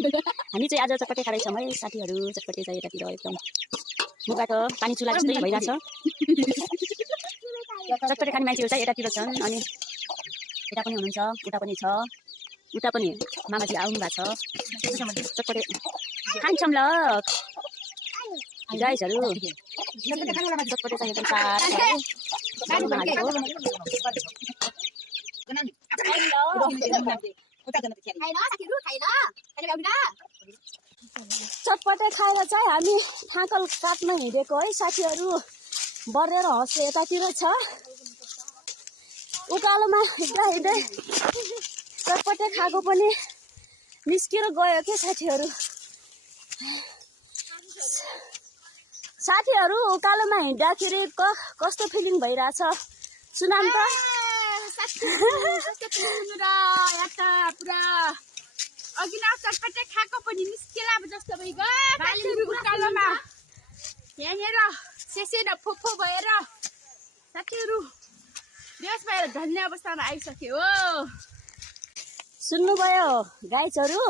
हामी चाहिँ आज चटपटे खाँदैछौँ है साथीहरू। चटपटे चाहिँ यतातिर एकदम मुखबाट पानी चुला जस्तै भइरहेछ। चटपटे खाने मान्छेहरू चाहिँ यतातिर छन् अनि यता पनि हुनुहुन्छ, उता पनि छ, उता पनि मामाजी आउनु भएको छ। चटपटे खान्छौँ ल गाइसहरू। चटपटे चाहिँ एकदम चटपटे खाएर चाहिँ हामी थाकल काट्न हिँडेको है साथीहरू। बढेर हँसे यतातिर छ, उकालोमा हिँड्दा हिँड्दै चटपटे खाएको पनि निस्केर गयो के साथीहरू। साथीहरू उकालोमा हिँड्दाखेरि कस्तो फिलिङ भइरहेछ सुनाम त। अघि न चटपटे खाएको पनि निस्केला जस्तो भइगयो उकालोमा। यहाँनिर सेसेर फोफो भएर साथीहरू बेहोस भएर ढल्ने अवस्थामा आइसक्यो हो। सुन्नुभयो गाइजहरू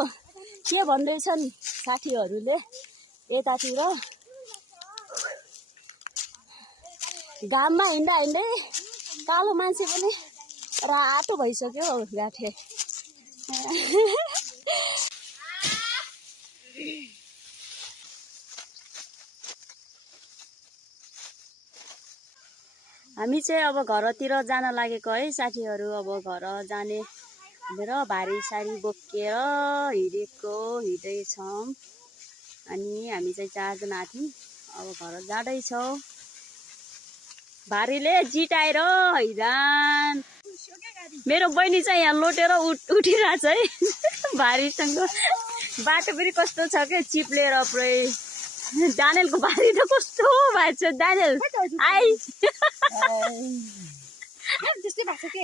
के भन्दैछन् साथीहरूले यतातिर। घाममा हिँड्दा हिँड्दै कालो मान्छे पनि रातो भइसक्यो गाठे। हामी चाहिँ अब घरतिर जान लागेको है साथीहरू। अब घर जाने भनेर भारी सारी बोकेर हिँड्दैछौँ। अनि हामी चाहिँ 4 जना थियौँ, अब घर जाँदैछौँ। भारीले जिटाएर हैरान। मेरो बहिनी चाहिँ यहाँ लोटेर उठिरहेछ है भारीसँग। बाटो पनि कस्तो छ क्या चिप्लेर पुरै। दानियलको भारी त कस्तो भएछ दानियल आइ। त्यस्तै भएको के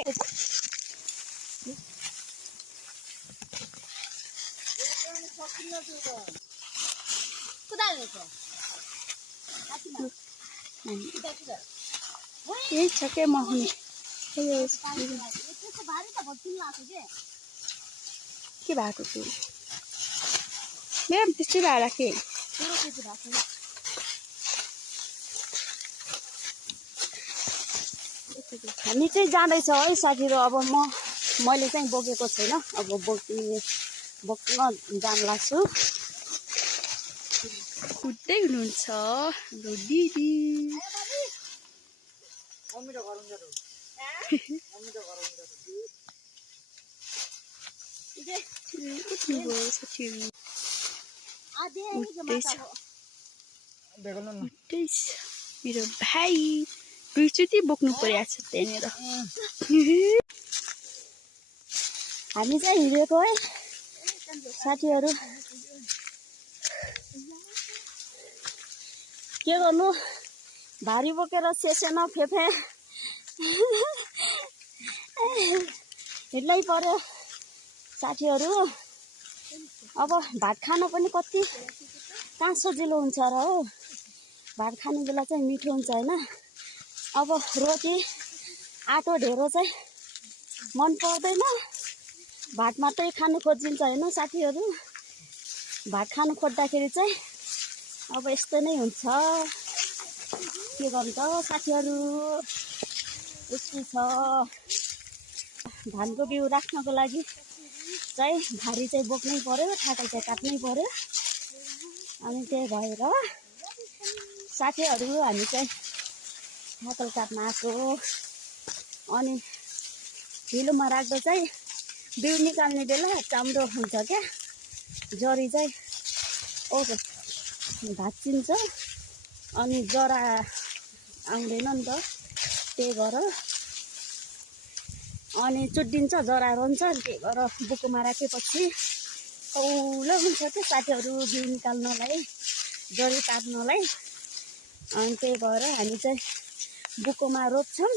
यही छ के महुने के भएको थियो मेरो त्यस्तै भएर के। हामी चाहिँ जाँदैछौँ है साथीहरू। अब मैले चाहिँ बोकेको छैन, अब बोक्न जान लाग्छु। कुद्दै हुनुहुन्छ हाम्रो दिदी। मेरो भाइ 2 चोटि बोक्नु परेको छ त्यहाँनिर। हामी चाहिँ हिँडेको है साथीहरू। के गर्नु भारी बोकेर सेसेन फेफे हिँड्नै पर्यो साथीहरू। अब भात खान पनि कति कहाँ सजिलो हुन्छ र हो। भात खाने बेला चाहिँ मिठो हुन्छ होइन। अब रोटी आटो ढेँडो चाहिँ मन पर्दैन, भात मात्रै खानु खोजिन्छ होइन साथीहरू। भात खानु खोज्दाखेरि चाहिँ अब यस्तो नै हुन्छ। के गर्नु त साथीहरू, यस्तो छ। धानको बिउ राख्नको लागि चाहिँ भारी चाहिँ बोक्नै पर्यो, ठाकल चाहिँ काट्नै पर्यो। अनि त्यही भएर साथीहरू हामी चाहिँ ठाकल काट्न आएको। अनि ढिलोमा राख्दा चाहिँ बिउ निकाल्ने बेला चाम्रो हुन्छ क्या, जरी चाहिँ भाँचिन्छ अनि जरा आउँदैन नि त, त्यही भएर अनि चुट्टिन्छ, जरा रहन्छ। त्यही भएर बुकोमा राखेपछि औलो हुन्छ क्या साथीहरू बिउ निकाल्नलाई, जरी काट्नलाई। अनि त्यही भएर हामी चाहिँ बुकोमा रोप्छौँ।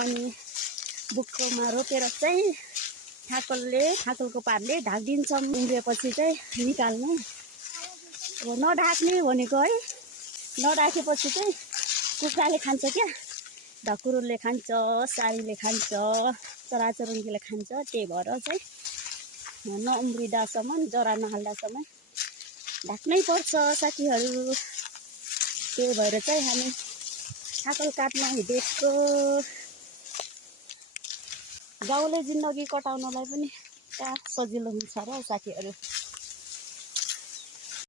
अनि बुकोमा रोपेर चाहिँ ठाकलको पातले ढाकिदिन्छौँ। उम्रिएपछि चाहिँ निकाल्नु। अब नढाक्ने भनेको है, नढाकेपछि चाहिँ कुखुराले खान्छ क्या, ढकुरले खान्छ, सारीले खान्छ, चराचुरुङ्गीले खान्छ। त्यही भएर चाहिँ नउम्रिँदासम्म जरा नहाल्दासम्म ढाक्नै पर्छ साथीहरू। त्यही भएर चाहिँ हामी छाकल काट्न हिँडेको। गाउँले जिन्दगी कटाउनलाई पनि कहाँ सजिलो हुन्छ र साथीहरू।